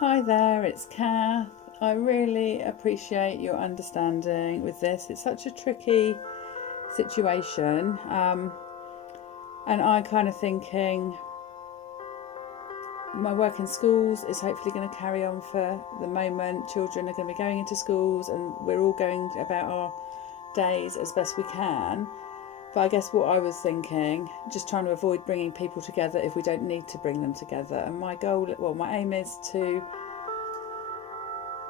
Hi there, it's Kath. I really appreciate your understanding with this. It's such a tricky situation, and I kind of thinking my work in schools is hopefully going to carry on for the moment. Children are going to be going into schools, and we're all going about our days as best we can. But I guess what I was thinking, just trying to avoid bringing people together if we don't need to bring them together. And my aim is to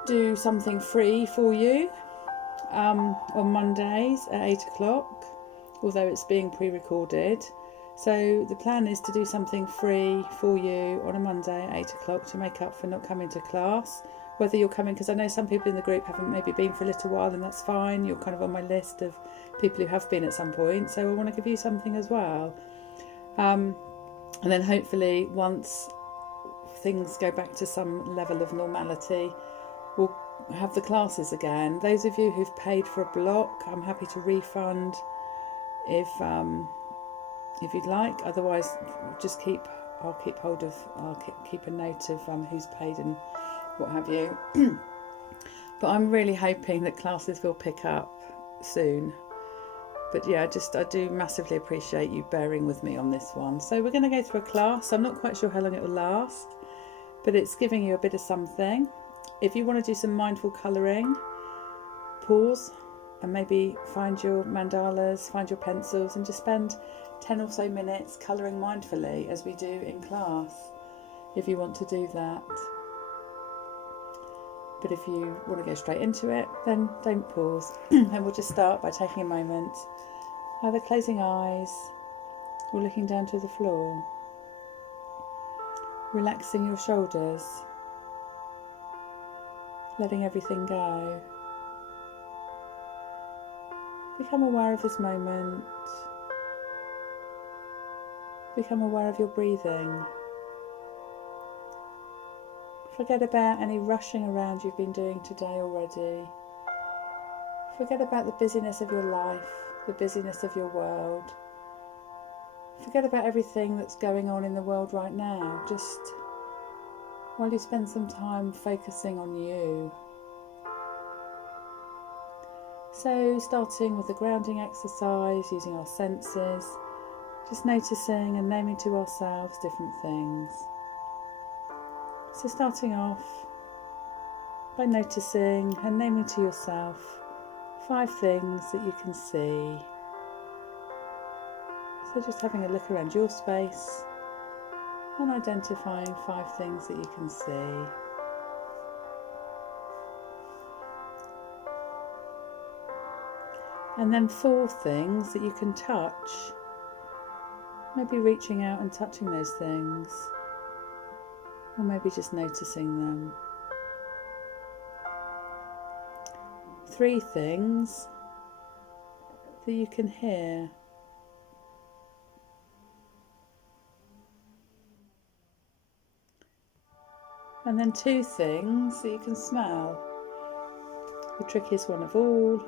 do something free for you on Mondays at 8 o'clock, although it's being pre-recorded. So the plan is to do something free for you on a Monday at 8 o'clock to make up for not coming to class. Whether you're coming, because I know some people in the group haven't maybe been for a little while, and that's fine. You're kind of on my list of people who have been at some point, so I want to give you something as well. And then hopefully once things go back to some level of normality, we'll have the classes again. Those of you who've paid for a block, I'm happy to refund if you'd like. Otherwise, I'll keep a note of who's paid and what have you. But I'm really hoping that classes will pick up soon. But yeah, I do massively appreciate you bearing with me on this one. So we're going to go through a class. I'm not quite sure how long it will last, but it's giving you a bit of something. If you want to do some mindful colouring, pause and maybe find your mandalas, find your pencils, and just spend 10 or so minutes colouring mindfully as we do in class, if you want to do that. But if you want to go straight into it, then don't pause. And we'll just start by taking a moment, either closing eyes or looking down to the floor, relaxing your shoulders, letting everything go. Become aware of this moment. Become aware of your breathing. Forget about any rushing around you've been doing today already. Forget about the busyness of your life, the busyness of your world. Forget about everything that's going on in the world right now. Just while you spend some time focusing on you. So starting with the grounding exercise, using our senses, just noticing and naming to ourselves different things. So starting off by noticing and naming to yourself 5 things that you can see. So just having a look around your space and identifying 5 things that you can see. And then 4 things that you can touch. Maybe reaching out and touching those things. Or maybe just noticing them. 3 things that you can hear. And then 2 things that you can smell. The trickiest one of all.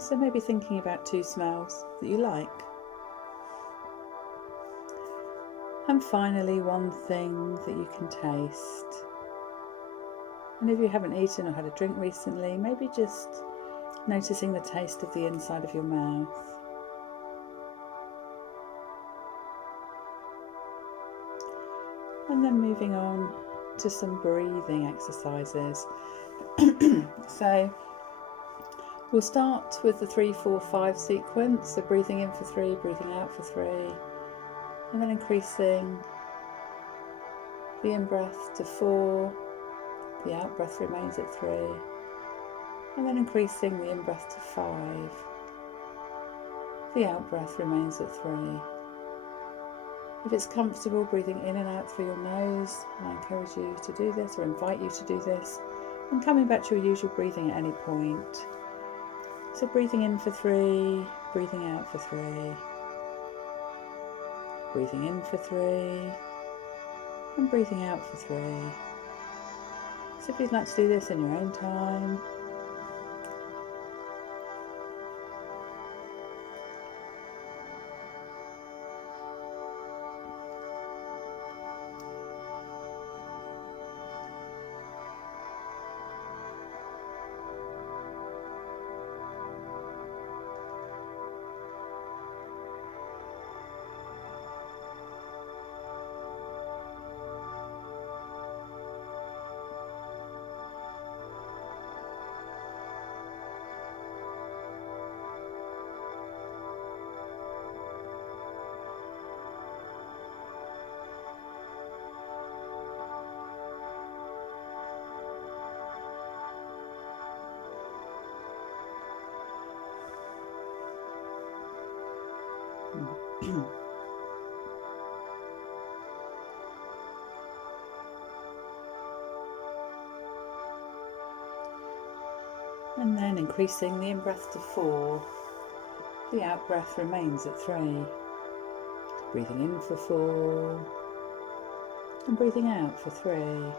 So maybe thinking about 2 smells that you like. And finally 1 thing that you can taste. And if you haven't eaten or had a drink recently, maybe just noticing the taste of the inside of your mouth. And then moving on to some breathing exercises. So we'll start with the 3-4-5 sequence. So breathing in for 3, breathing out for 3, and then increasing the in-breath to 4, the out-breath remains at 3, and then increasing the in-breath to 5, the out-breath remains at 3. If it's comfortable breathing in and out through your nose, I encourage you to do this or invite you to do this, and coming back to your usual breathing at any point. So breathing in for 3, breathing out for 3, breathing in for 3, and breathing out for 3. So if you'd like to do this in your own time, And then increasing the in-breath to 4. The out-breath remains at 3. Breathing in for 4 and breathing out for 3.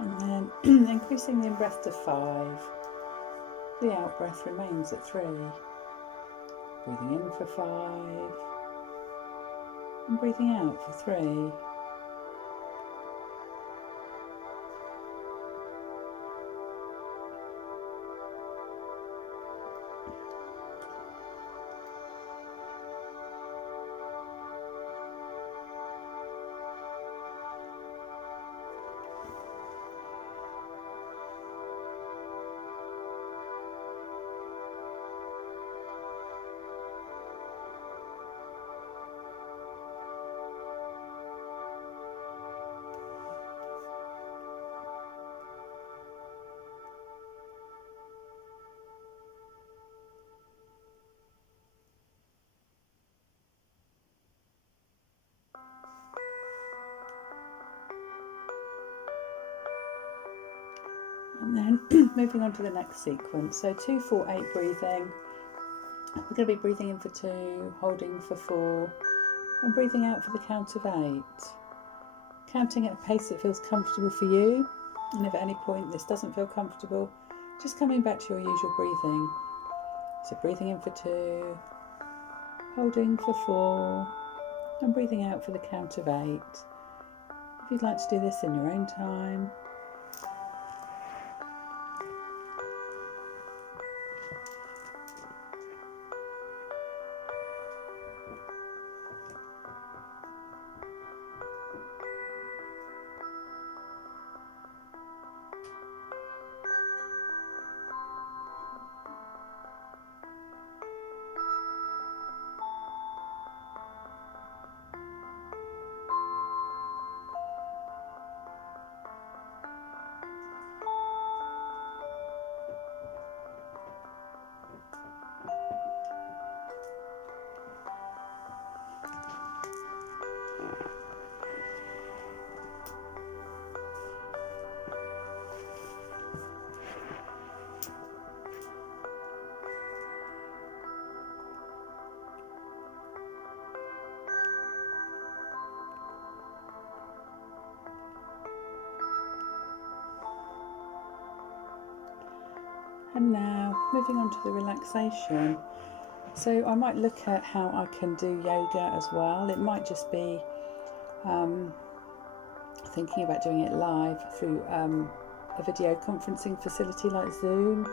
And then increasing the in-breath to 5. The out-breath remains at 3. Breathing in for 5 and breathing out for 3. And then moving on to the next sequence. So 2, 4, 8 breathing. We're going to be breathing in for 2, holding for 4, and breathing out for the count of 8. Counting at a pace that feels comfortable for you. And if at any point this doesn't feel comfortable, just coming back to your usual breathing. So breathing in for 2, holding for 4, and breathing out for the count of 8. If you'd like to do this in your own time. And now moving on to the relaxation. So I might look at how I can do yoga as well. It might just be thinking about doing it live through a video conferencing facility like Zoom,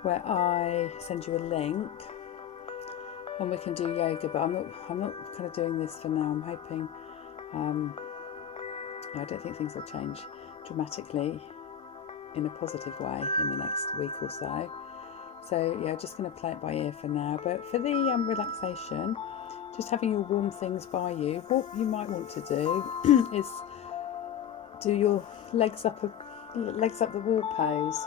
where I send you a link and we can do yoga. But I'm not kind of doing this for now. I'm hoping. I don't think things will change dramatically in a positive way in the next week or so. So yeah, just going to play it by ear for now. But for the relaxation, just having your warm things by you, what you might want to do is do your legs up the wall pose.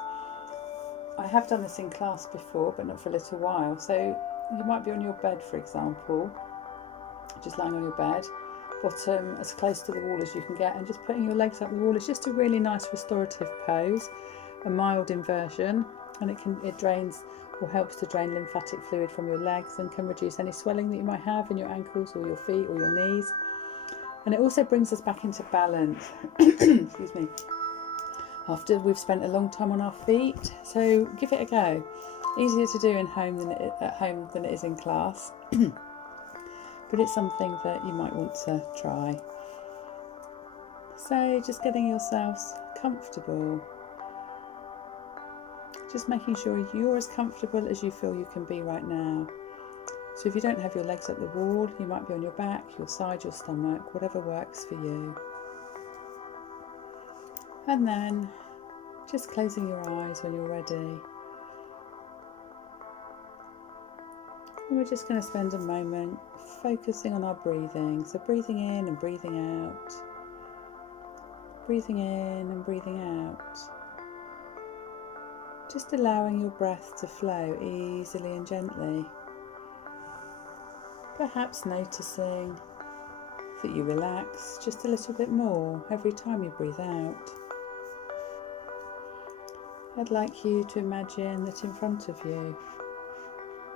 I have done this in class before, but not for a little while. So you might be on your bed, for example, just lying on your bed, bottom as close to the wall as you can get, and just putting your legs up the wall. It's just a really nice restorative pose, a mild inversion, and it drains or helps to drain lymphatic fluid from your legs and can reduce any swelling that you might have in your ankles or your feet or your knees. And it also brings us back into balance excuse me, after we've spent a long time on our feet. So give it a go. Easier to do at home than it is in class, but it's something that you might want to try. So just getting yourselves comfortable, just making sure you're as comfortable as you feel you can be right now. So if you don't have your legs up the wall, you might be on your back, your side, your stomach, whatever works for you. And then just closing your eyes when you're ready. And we're just going to spend a moment focusing on our breathing. So breathing in and breathing out. Breathing in and breathing out. Just allowing your breath to flow easily and gently. Perhaps noticing that you relax just a little bit more every time you breathe out. I'd like you to imagine that in front of you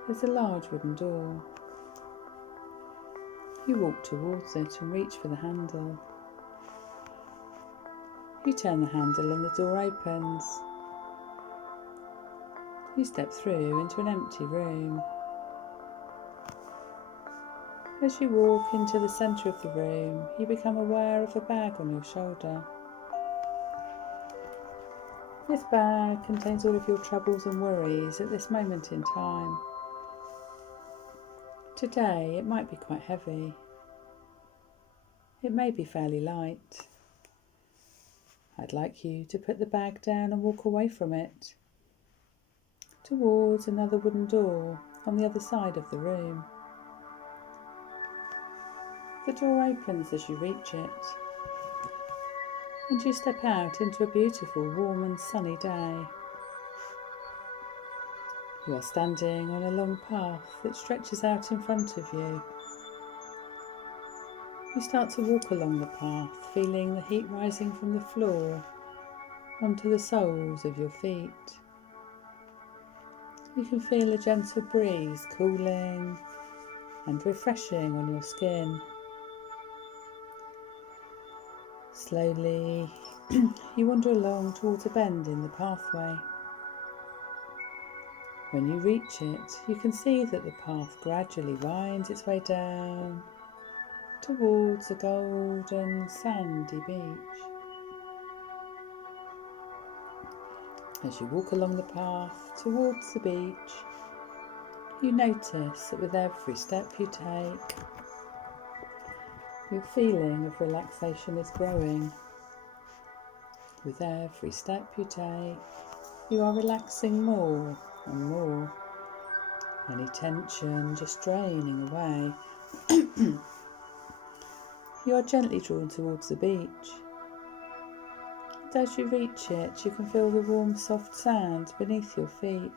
there's a large wooden door. You walk towards it and reach for the handle. You turn the handle and the door opens. You step through into an empty room. As you walk into the centre of the room, you become aware of a bag on your shoulder. This bag contains all of your troubles and worries at this moment in time. Today it might be quite heavy. It may be fairly light. I'd like you to put the bag down and walk away from it, towards another wooden door on the other side of the room. The door opens as you reach it, and you step out into a beautiful, warm and sunny day. You are standing on a long path that stretches out in front of you. You start to walk along the path, feeling the heat rising from the floor onto the soles of your feet. You can feel a gentle breeze cooling and refreshing on your skin. Slowly, you wander along towards a bend in the pathway. When you reach it, you can see that the path gradually winds its way down towards a golden sandy beach. As you walk along the path towards the beach, you notice that with every step you take, your feeling of relaxation is growing. With every step you take, you are relaxing more and more, any tension just draining away. You are gently drawn towards the beach. And as you reach it, you can feel the warm, soft sand beneath your feet.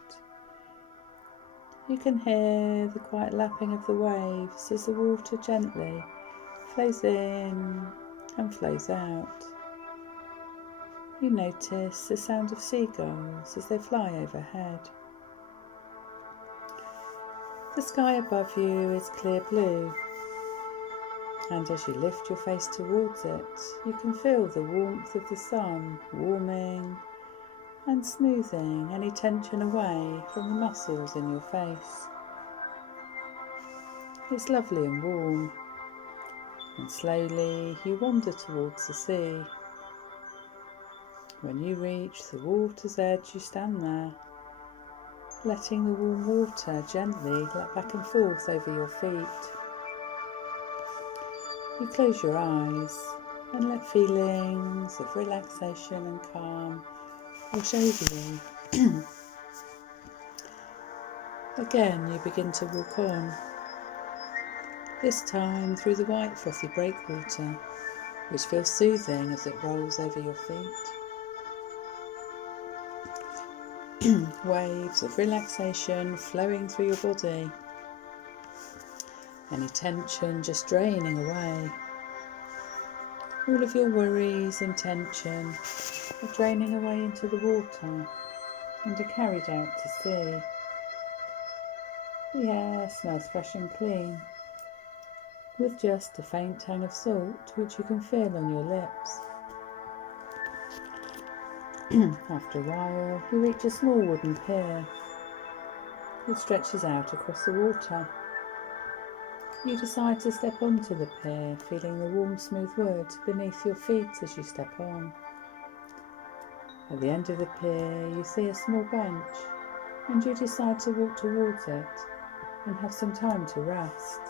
You can hear the quiet lapping of the waves as the water gently flows in and flows out. You notice the sound of seagulls as they fly overhead. The sky above you is clear blue, and as you lift your face towards it, you can feel the warmth of the sun warming and smoothing any tension away from the muscles in your face. It's lovely and warm, and slowly you wander towards the sea. When you reach the water's edge, you stand there, letting the warm water gently lap back and forth over your feet. You close your eyes and let feelings of relaxation and calm wash over you. Again, you begin to walk on, this time through the white frothy breakwater, which feels soothing as it rolls over your feet. Waves of relaxation flowing through your body, any tension just draining away. All of your worries and tension are draining away into the water and are carried out to sea. The air smells fresh and clean, with just a faint tang of salt which you can feel on your lips. After a while, you reach a small wooden pier. It stretches out across the water. You decide to step onto the pier, feeling the warm, smooth wood beneath your feet as you step on. At the end of the pier, you see a small bench, and you decide to walk towards it and have some time to rest.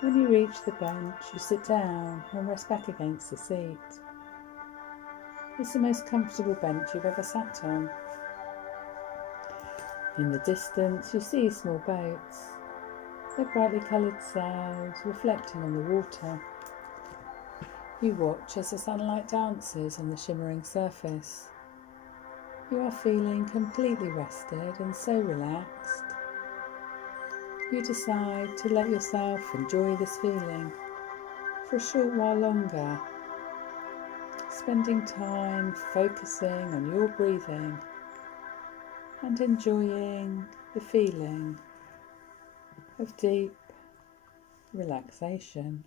When you reach the bench, you sit down and rest back against the seat. It's the most comfortable bench you've ever sat on. In the distance, you see small boats, their brightly coloured sails reflecting on the water. You watch as the sunlight dances on the shimmering surface. You are feeling completely rested and so relaxed. You decide to let yourself enjoy this feeling for a short while longer, spending time focusing on your breathing and enjoying the feeling of deep relaxation.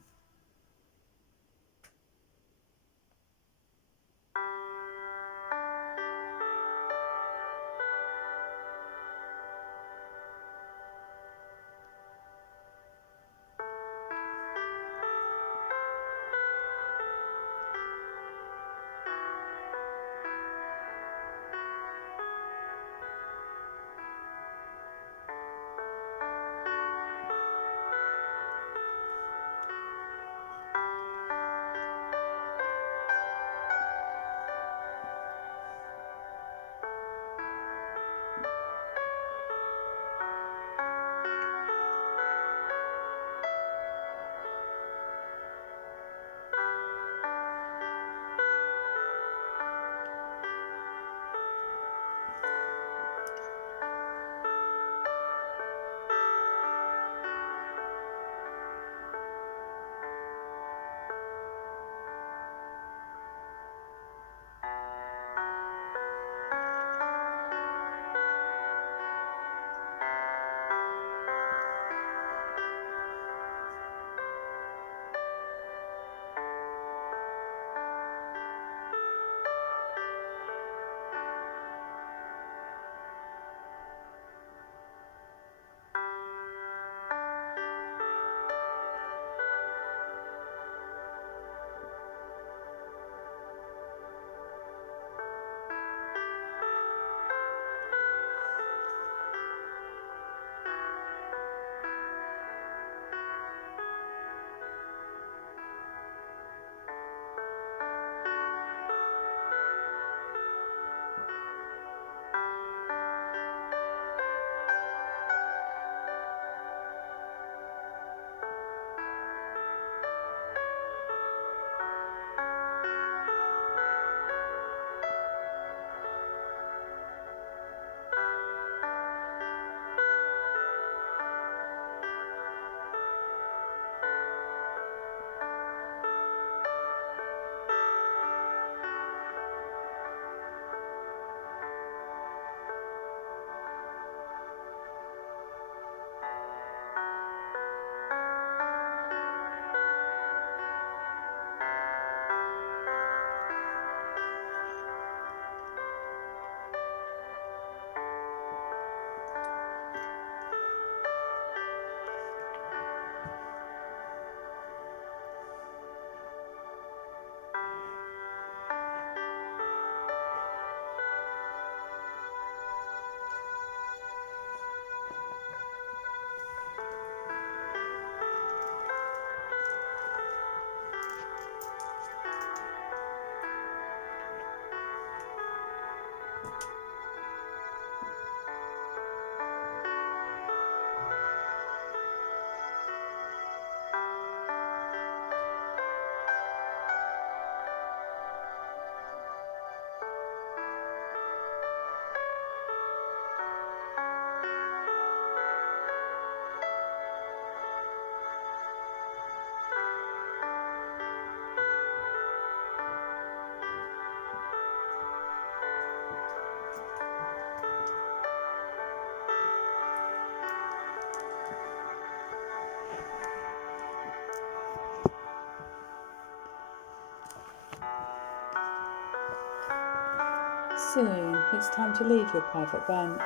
Soon it's time to leave your private bench.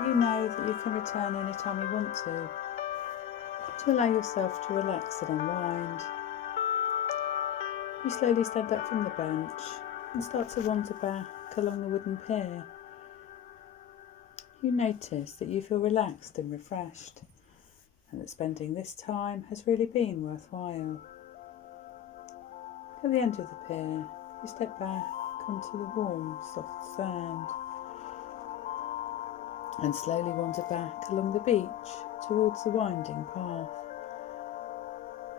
but you know that you can return anytime you want to allow yourself to relax and unwind. You slowly stand up from the bench and start to wander back along the wooden pier. You notice that you feel relaxed and refreshed, and that spending this time has really been worthwhile. At the end of the pier, you step back onto the warm, soft sand and slowly wander back along the beach towards the winding path.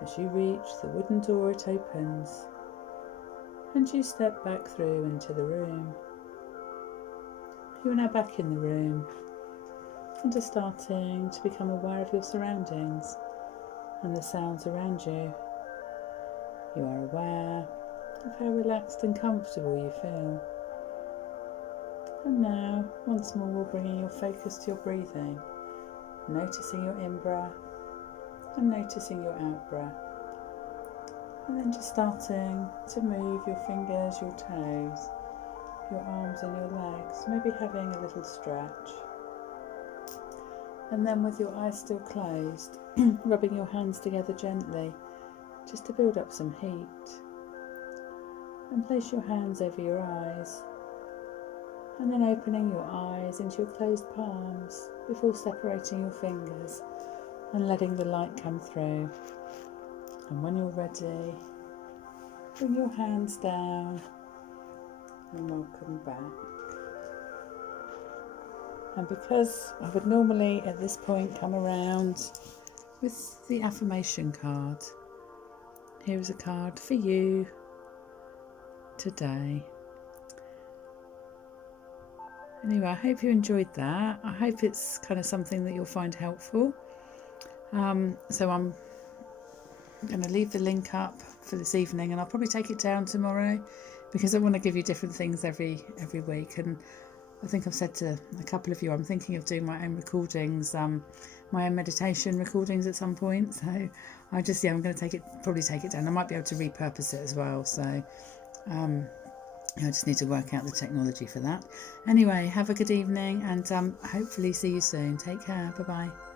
As you reach the wooden door, it opens and you step back through into the room. You are now back in the room and are starting to become aware of your surroundings and the sounds around you. You are aware of how relaxed and comfortable you feel. And now, once more, bringing your focus to your breathing, noticing your in-breath and noticing your out-breath. And then just starting to move your fingers, your toes, your arms and your legs, maybe having a little stretch. And then with your eyes still closed, rubbing your hands together gently, just to build up some heat. And place your hands over your eyes, and then opening your eyes into your closed palms before separating your fingers and letting the light come through. And when you're ready, bring your hands down and welcome back. And because I would normally at this point come around with the affirmation card, here is a card for you today. Anyway, I hope you enjoyed that. I hope it's kind of something that you'll find helpful. So I'm going to leave the link up for this evening, and I'll probably take it down tomorrow because I want to give you different things every week. And I think I've said to a couple of you, I'm thinking of doing my own recordings, my own meditation recordings at some point. So I'm going to probably take it down. I might be able to repurpose it as well. So I just need to work out the technology for that. Anyway, have a good evening, and hopefully see you soon. Take care. Bye-bye.